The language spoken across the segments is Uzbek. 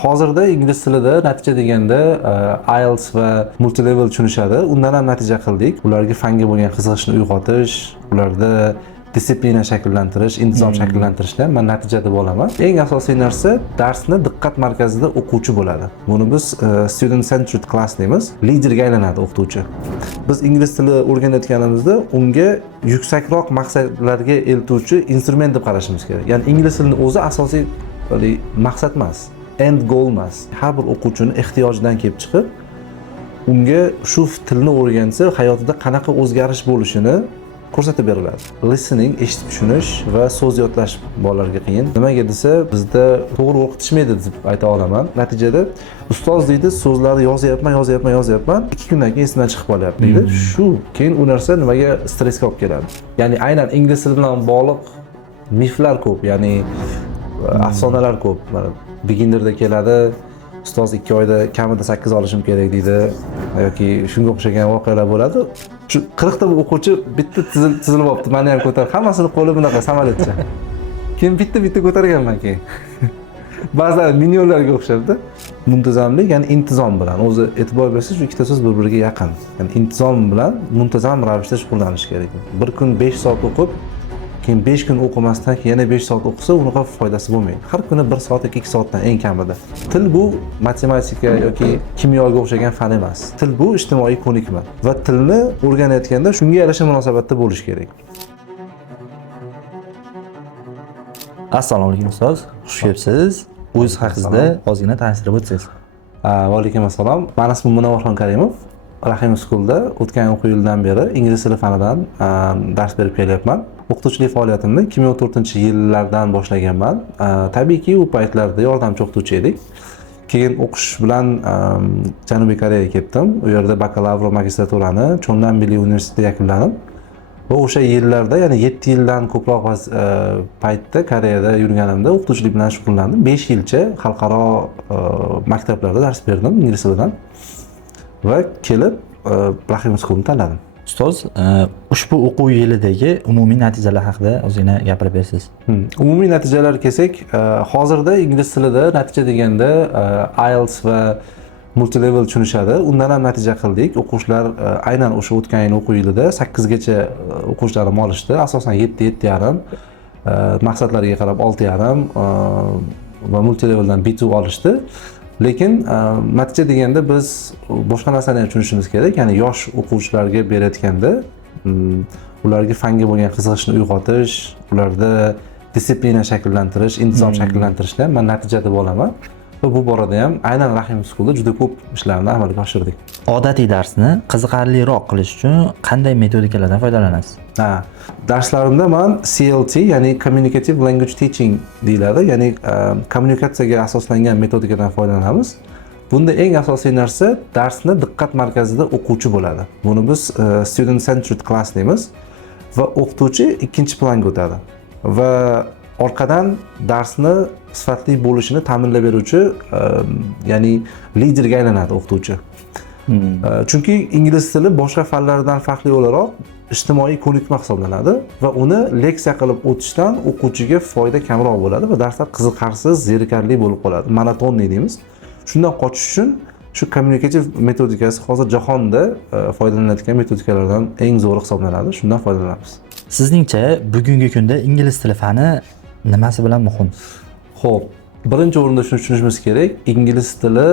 Hozirda ingliz tilida natija deganda IELTS va multilevel tushunishadi. Undan ham natija qildik. Ularga fanga bo'lgan qiziqishni uyg'otish, ularda disiplina shakllantirish, intizom shakllantirishda men natija deb olaman. Eng asosiy narsa darsni diqqat markazida o'quvchi bo'ladi. Buni biz student centered class deymiz. Liderga aylanadi o'qituvchi. Biz ingliz tili o'rganayotganimizda unga yuksakroq maqsadlarga eltuvchi instrument deb qarashimiz kerak. Ya'ni ingliz tilining o'zi asosiy maqsad emas. End goal emas. Har bir o'quvchini ehtiyojidan kelib chiqib, unga shu tilni o'rgansa, hayotida qanaqa o'zgarish bo'lishini ko'rsatib beriladi. Listening, eshitib tushunish va so'z yodlash bolalarga qiyin. Nimaga desa, bizda to'g'ri o'qitishmaydi deb ayta olaman. Natijada ustoz deydi, so'zlarni yozyapman. 2 kundan keyin esimdan chiqib qolyapti deydi. Shu keyin u narsa nimaga stressga olib keladi. Ya'ni aynan ingliz tili bilan bog'liq miflar ko'p, ya'ni afsonalar ko'p. Beginnerda keladi, ustoz 2 oyda kamida 8 olishim kerak deydi yoki shunga o'xshagan voqealar bo'ladi. Shu 40 ta o'quvchi bitta tizilib olibdi, meni ham ko'tar. Hammasini qo'li bunaqa samolyotcha. Keyin bitta ko'targanman keyin. Ba'zan millionlarga o'xshabdi. Muntazamlik, ya'ni intizom bilan o'zi e'tibor bersangiz, shu ikkita so'z bir-biriga yaqin. Ya'ni intizom bilan muntazam ravishda shug'ullanish kerak. Bir kun 5 soat o'qib, keyin 5 kun o'qimasdan yana 5 soat o'qisa, unaqa foydasi bo'lmaydi. Har kuni 1 soat yoki 2 soatdan eng kamida. Til bu matematika yoki kimyoga o'xshagan fan emas. Til bu ijtimoiy ko'nikma va tilni o'rganayotganda shunga yarasha munosabatda bo'lish kerak. Assalomu alaykum ustoz, xush kelibsiz. O'zingiz haqingizda ozgina tanishtirib o'tsangiz. Va alaykum assalom. Men ismim Munavvarxon Karimov. Rahim Schoolda o'tgan o'quv yilidan beri ingliz tili fanidan dars berib kelyapman. O'qituvchilik faoliyatimni 2014-yillardan boshlaganman. Tabiiyki, u paytlarda yordamchi o'qituvchi edik. Keyin o'qish bilan Janubiy Koreyaga ketdim. U yerda bakalavr va magistraturani Chonnanbili universitetida yakunladim. Va o'sha yillarda, ya'ni 7 yildan ko'proq paytda Koreyada yurganimda o'qituvchilik bilan shug'ullandim. 5 yilcha xalqaro maktablarda dars berdim ingliz tilidan. Va kelib Rahim Schoolni tanladim. Ustoz, ushbu o'quv yilidagi umumiy natijalar haqida ozgina gapirib bersiz. Umumiy natijalar kelsak, hozirda ingliz tilida natija deganda IELTS va multilevel tushunishadi. Undan ham natija qildik. O'quvchilar aynan o'sha o'tgan yil o'quv yilida 8 gacha o'quvchilarim olishdi. Asosan 7.5, maqsadlariga qarab 6.5 va multileveldan B2 olishdi. Lekin natija deganda biz boshqa narsani ham tushunishimiz kerak. Ya'ni yosh o'quvchilarga berayotganda ularga fanga bo'lgan qiziqishni uyg'otish, ularda disiplina shakllantirish, intizom shakllantirishda men natija deb olaman. Va bu borada ham aynan Rahim Schoolda juda ko'p ishlarni amalga oshirdik. Odatiy darsni qiziqarliroq qilish uchun qanday metodikalardan foydalanasiz? Darslarimda men CLT, ya'ni Communicative Language Teaching deyiladi, ya'ni kommunikatsiyaga asoslangan metodikadan foydalanamiz. Bunda eng asosiy narsa darsni diqqat markazida o'quvchi bo'ladi. Buni biz student centered class deymiz va o'qituvchi ikkinchi planga o'tadi. Va orqadan darsni sifatli bo'lishini ta'minlab beruvchi, ya'ni liderga aylanadi o'qituvchi. Chunki ingliz tili boshqa fanlardan farqli o'laroq ijtimoiy ko'nikma hisoblanadi va uni leksiya qilib o'tishdan o'quvchiga foyda kamroq bo'ladi va darslar qiziqarsiz, zerikarli bo'lib qoladi. Monotonniy deymiz. Shundan qochish uchun shu kommunikativ metodikasi hozir jahonda foydalaniladigan metodikalardan eng zo'ri hisoblanadi. Shundan foydalanamiz. Sizningcha bugungi kunda ingliz tili fani nimasi bilan muhim? Xo'p, birinchi o'rinda shuni tushunishimiz kerak. Ingliz tili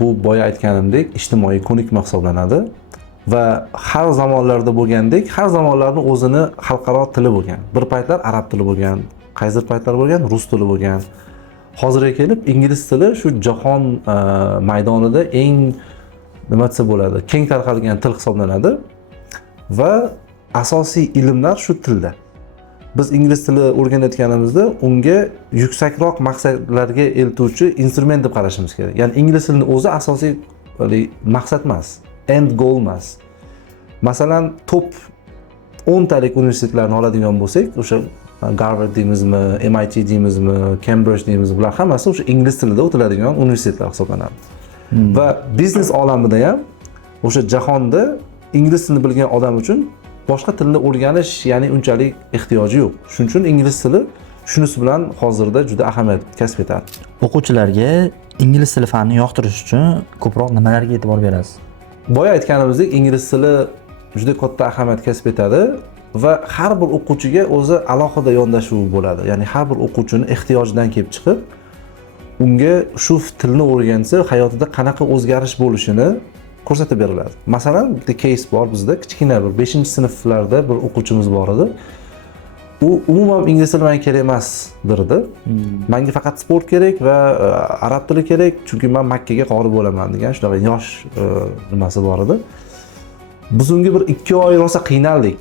bu boya aytganimdek ijtimoiy ko'nikma hisoblanadi va har zamonlarda bo'lgandek, har zamonlarning o'zini xalqaro tili bo'lgan. Bir paytlar arab tili bo'lgan, qaysidir paytlar bo'lgan rus tili bo'lgan. Hozirga kelib ingliz tili shu jahon maydonida eng nima desa bo'ladi, keng tarqalgan til hisoblanadi va asosiy ilmlar shu tilda. Biz ingliz tili o'rganayotganimizda unga yuksakroq maqsadlarga eltuvchi instrument deb qarashimiz kerak. Ya'ni ingliz tilining o'zi asosiy maqsad emas, end goal emas. Masalan, top 10 talik universitetlarni oladigan bo'lsak, o'sha Harvard deymizmi, MIT deymizmi, Cambridge deymizmi, bular hammasi o'sha ingliz tilida o'tiladigan universitetlar hisoblanadi. Va biznes olamida ham o'sha jahonda ingliz tilini bilgan odam uchun boshqa tilni o'rganish, ya'ni unchalik ehtiyoji yo'q. Shuning uchun ingliz tili shunisi bilan hozirda juda ahamiyat kasb etadi. O'quvchilarga ingliz tili fanini yoqtirish uchun ko'proq nimalarga e'tibor berasiz? Boya aytganimizdek, ingliz tili juda katta ahamiyat kasb etadi va har bir o'quvchiga o'zi alohida yondashuvi bo'ladi. Ya'ni har bir o'quvchini ehtiyojidan kelib chiqib, unga shu tilni o'rgansa, hayotida qanaqa o'zgarish bo'lishini ko'rsatib beriladi. Masalan, bitta case bor bizda, kichkina bir 5-sinflarda bir o'quvchimiz bor edi. U umuman ingliz tili menga kerak emas derdi. Menga faqat sport kerak va arab tili kerak, chunki men Makkaga qori bo'laman degan shunaqa yosh nimasi bor edi. Biz unga bir 2 oy rosa qiynaldik.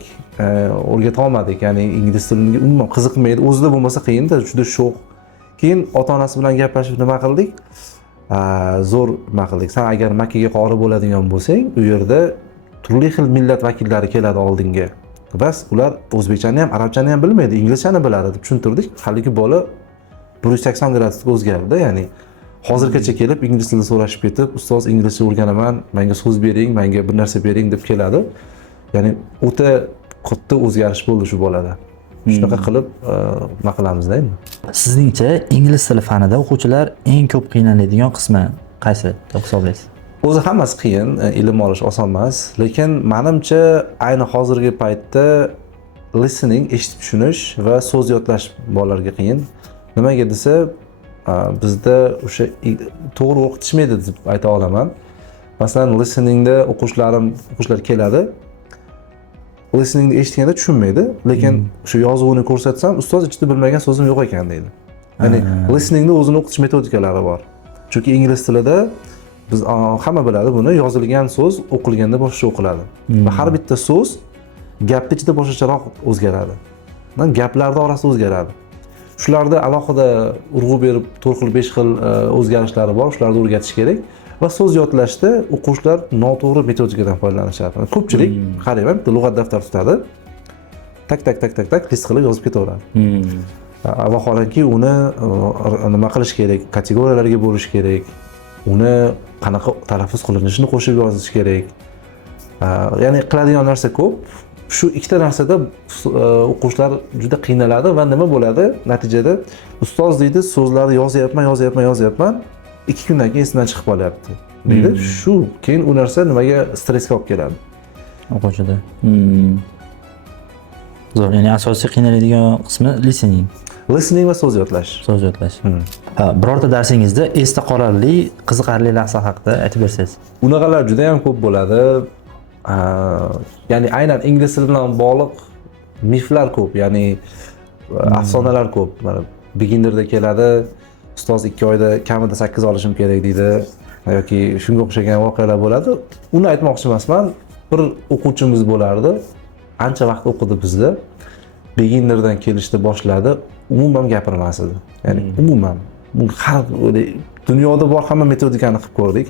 O'rgata olmadik. Ya'ni ingliz tiliga umuman qiziqmaydi. O'zida bo'lmasa qiyin-da, juda sho'x. Keyin ota-onasi bilan gaplashib nima qildik? Zo'r nima qildik. Sen agar Makkaga qori bo'ladigan bo'lsang, u yerda turli xil millat vakillari keladi oldinga. Bas ular o'zbekchani ham, arabchani ham bilmaydi, inglizchani biladi deb tushuntirdik. Haligi bola 180 gradusga o'zgardi. Ya'ni hozirgacha kelib ingliz tilida so'rashib ketib, ustoz inglizcha o'rganaman, menga so'z bering, menga bir narsa bering deb keladi. Ya'ni o'ta katta o'zgarish bo'ldi shu bolada. Shunaqa qilib nima qilamizda endi. Sizningcha ingliz tili fanida o'quvchilar eng ko'p qiynaladigan qismi qaysi deb hisoblaysiz? O'zi hammasi qiyin, ilm olish oson emas, lekin menimcha ayni hozirgi paytda listening, eshitib tushunish va so'z yodlash bolalarga qiyin. Nimaga desa, bizda o'sha to'g'ri o'qitishmaydi deb ayta olaman. Masalan, listeningda o'quvchilar keladi. Listeningni eshitganda tushunmaydi, lekin o'sha yozuvini ko'rsatsam, ustoz ichida bilmagan so'zim yo'q ekan deydi. Ya'ni listeningda o'zini o'qitish metodikalari bor. Chunki ingliz tilida biz hamma biladi buni, yozilgan so'z o'qilganda boshqa o'qiladi. Va har bitta so'z gapning ichida boshqacharoq o'zgaradi. Gaplarda orasida o'zgaradi. Shularda alohida urg'u berib 4 xil, 5 xil o'zgarishlari bor, shularni o'rgatish kerak. Va so'z yodlashda o'quvchilar noto'g'ri metodikadan foydalanishadi. Ko'pchilik qarayman, bitta lug'at daftari tutadi. Tak list qilib yozib ketaveradi. Vaholanki uni nima qilish kerak, kategoriyalarga bo'lish kerak. Uni qanaqa talaffuz qilinishini qo'shib yozish kerak. Ya'ni qiladigan narsa ko'p. Shu ikkita narsada o'quvchilar juda qiynaladi va nima bo'ladi? Natijada ustoz deydi, so'zlarni yozyapman. 2 kundan keyin esimdan chiqib qolyapti. Deydi. Shu keyin u narsa nimaga stressga olib keladi. O'quvchida. Zo'r, ya'ni asosiy qiynaladigan qismi listening. Listening va so'z yodlash. So'z yodlash. Birorta darsingizda esda qolarli, qiziqarli lahza haqida aytib bersangiz. Unaqalar juda ham ko'p bo'ladi. Ya'ni aynan ingliz tili bilan bog'liq miflar ko'p, ya'ni afsonalar ko'p. Mana beginnerda keladi, ustoz 2 oyda kamida 8 olishim kerak deydi yoki shunga o'xshagan voqealar bo'ladi. Uni aytmoqchi emasman. Bir o'quvchimiz bo'lardi. Ancha vaqt o'qidi bizda. Beginnerdan kelishda boshladi, umuman gapirmas edi. Ya'ni umuman har dunyoda bor hamma metodikani qilib ko'rdik.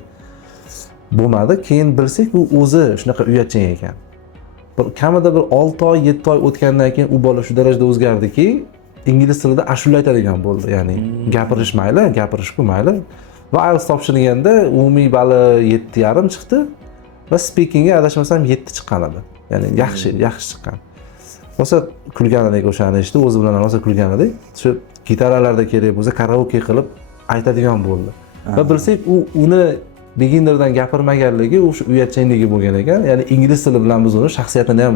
Bo'lmadi. Keyin bilsak, u o'zi shunaqa uyatchan ekan. Kamida bir 6 oy, 7 oy o'tgandan keyin u bola shu darajada o'zgardiki, ingliz tilida ashula aytadigan bo'ldi. Ya'ni gapirish mayli, gapirish-ku mayli. Va IELTS topshirganda umumiy bali 7.5 chiqdi va speakingga adashmasam 7 chiqqan edi. Ya'ni yaxshi chiqqan. Rosa kulgan edik o'shani eshitib, o'zi bilan rosa kulgan edik. Shu gitaralarda kerak bo'lsa karaoke qilib aytadigan bo'ldi. Va bilsak, uni beginnerdan gapirmaganligi o'sha uyatchanligi bo'lgan ekan. Ya'ni ingliz tili bilan biz uni shaxsiyatini ham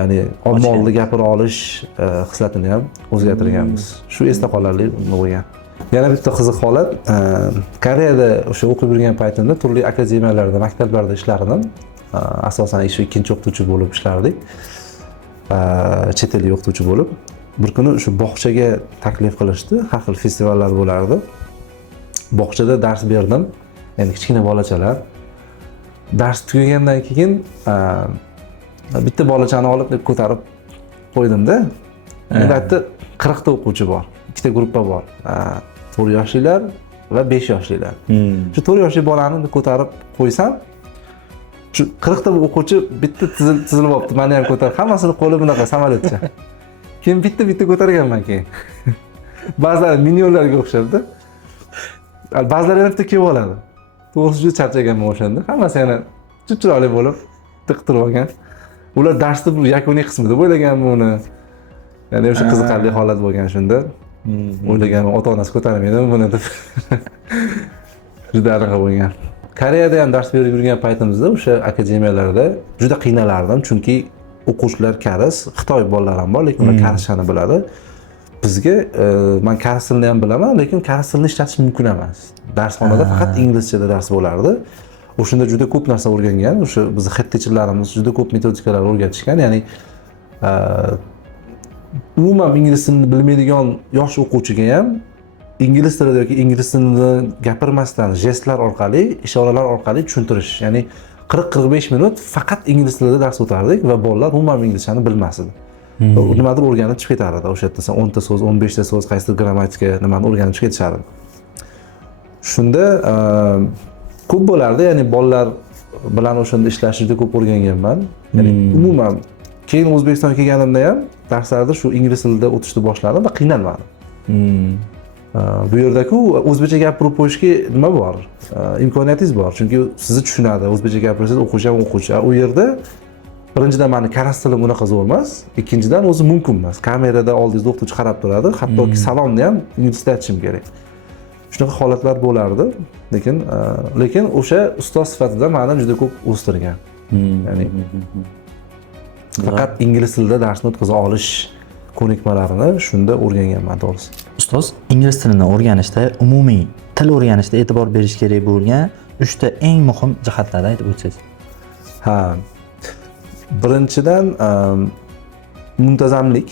ya'ni ommolda gapira olish xislatini ham o'zgartirganmiz. Shu esda qolarli bo'lgan. Yana bitta qiziq holat, Koreyada o'sha o'qib yurgan paytimda turli akademiyalarda, maktablarda ishladim. Asosan shu ikkinchi o'qituvchi bo'lib ishlardik. Chet ellik o'qituvchi bo'lib. Bir kuni shu bog'chaga taklif qilishdi, har xil festivallar bo'lardi. Bog'chada dars berdim. Ya'ni kichkina bolachalar. Dars tugagandan keyin bitta bolachani olib deb ko'tarib qo'ydim-da. Albatta 40 ta o'quvchi bor. Ikkita guruhga bor. 4 yoshlilar va 5 yoshlilar. Shu 4 yoshli bolani ko'tarib qo'ysam, shu 40 ta o'quvchi bitta tizilib olibdi. Meni ham ko'tarib, hammasini qo'li bunaqa samolyotcha. Keyin bitta ko'targanman keyin. Ba'zilari minionlarga o'xshabdi. Ba'zilari ham bitta kelib oladi. To'g'risi juda charchaganman o'shanda. Hammasi yana chiroyli bo'lib tiq turib olgan. Ular darsning bir yakuniy qismida o'ylaganman uni. Ya'ni o'sha qiziqarli holat bo'lgan shunda. O'ylaganman, ota-onasi ko'tarmaydimi buni deb. Juda aniq bo'lgan. Koreyada ham dars berib yurgan paytimizda o'sha akademiyalarda juda qiynalardim, chunki o'quvchilar karis, Xitoy bolalari ham bor, lekin ular karishani biladi. Bizga men karis tilini ham bilaman, lekin karis tilini ishlatish mumkin emas. Darsxonada faqat inglizchada dars bo'lardi. O'shanda juda ko'p narsa o'rgangan. O'sha bizning head teacherlarimiz juda ko'p metodikalar o'rgatishgan. Ya'ni umuman ingliz tilini bilmaydigan yosh o'quvchiga ham ingliz tilida yoki ingliz tilini gapirmasdan jestlar orqali, ishoralar orqali tushuntirish. Ya'ni 40-45 minut faqat ingliz tilida dars o'tardik va bolalar umuman inglizchani bilmas edi. Nimadir o'rganib chiqib ketardi. O'sha yerda 10 ta so'z, 15 ta so'z, qaysidir grammatika nimani o'rganib chiqib ketishardi. Shunda ko'p bo'lardi, ya'ni bolalar bilan o'shanda ishlashni juda ko'p o'rganganman. Ya'ni umuman keyin O'zbekistonga kelganimda ham darslarda shu ingliz tilida o'tishni boshladim va qiynalmadim. Bu yerda-ku o'zbekcha gapirib qo'yishga nima bor? Imkoniyatingiz bor. Chunki sizni tushunadi. O'zbekcha gapirsangiz o'quvchi ham o'quvchi. U yerda birinchidan meni karas tilim unaqa zo'r emas, ikkinchidan o'zi mumkin emas. Kamerada oldingizda o'qituvchi qarab turadi, hattoki salomni ham inglizda aytishim kerak. Shunaqa holatlar bo'lardi, lekin o'sha ustoz sifatida meni juda ko'p o'stirgan. Ya'ni faqat ingliz tilida darsni o'tkaza olish ko'nikmalarini shunda o'rganganman to'g'risi. Ustoz, ingliz tilini o'rganishda, umumiy til o'rganishda e'tibor berish kerak bo'lgan 3 ta eng muhim jihatlarni aytib o'tsangiz. Ha. Birinchidan muntazamlik,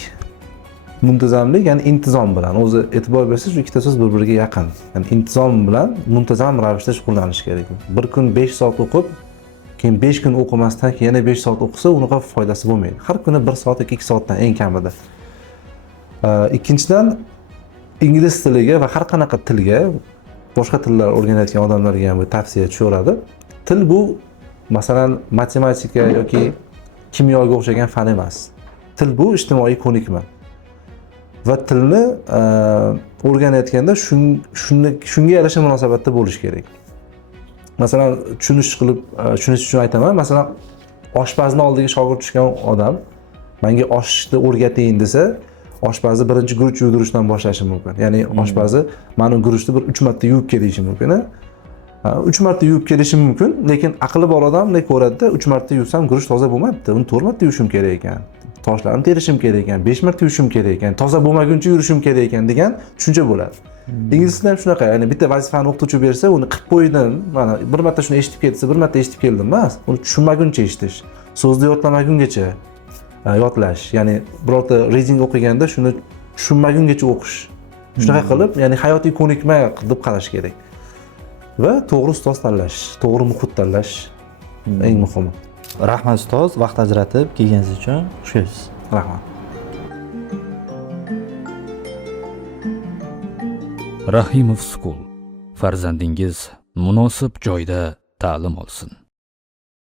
ya'ni intizom bilan. O'zi e'tibor bersangiz, shu ikkita so'z bir-biriga yaqin. Ya'ni intizom bilan muntazam ravishda shug'ullanish kerak. Bir kun 5 soat o'qib, keyin 5 kun o'qimasdan keyin yana 5 soat o'qisa, unaqa foydasi bo'lmaydi. Har kuni 1 soat yoki 2 soatdan eng kamida. Ikkinchidan ingliz tiliga va har qanaqa tilga, boshqa tillar o'rganayotgan odamlarga ham bu tavsiya tushaveradi. Til bu masalan matematika yoki kimyoga o'xshagan fan emas. Til bu ijtimoiy ko'nikma. Va tilni o'rganayotganda shunga yarasha munosabatda bo'lish kerak. Masalan, tushunish uchun aytaman. Masalan, oshpazni oldiga shogird tushgan odam menga oshni o'rgating desa, oshpazi birinchi guruch yuvdirishdan boshlashi mumkin. Ya'ni oshpazi meni guruchni bir 3 marta yuvib kelishi mumkin. 3 marta yuvib kelishi mumkin, lekin aqli bor odam ne ko'radi-da, 3 marta yuvsam guruch toza bo'lmabdi. Uni 4 marta yuvishim kerak ekan. Toshlarni terishim kerak ekan, 5 marta yuvishim kerak ekan, toza bo'lmaguncha yurishim kerak ekan degan tushuncha bo'ladi. Ingliz tilida ham shunaqa, ya'ni bitta vazifani o'qituvchi bersa, uni qilib qo'ydim, mana bir marta shuni eshitib ketsa, bir marta eshitib keldim emas. Uni tushunmaguncha eshitish, so'zni yodlamagungacha yodlash, ya'ni birorta reading o'qiganda shuni tushunmagungacha o'qish. Shunaqa qilib, ya'ni hayotiy ko'nikma deb qarash kerak. Va to'g'ri ustoz tanlash, to'g'ri muhit tanlash eng muhimi. Rahmat ustoz, vaqt ajratib kelganingiz uchun xushsiz. Rahmat. Rahimov School. Farzandingiz munosib joyda ta'lim olsin.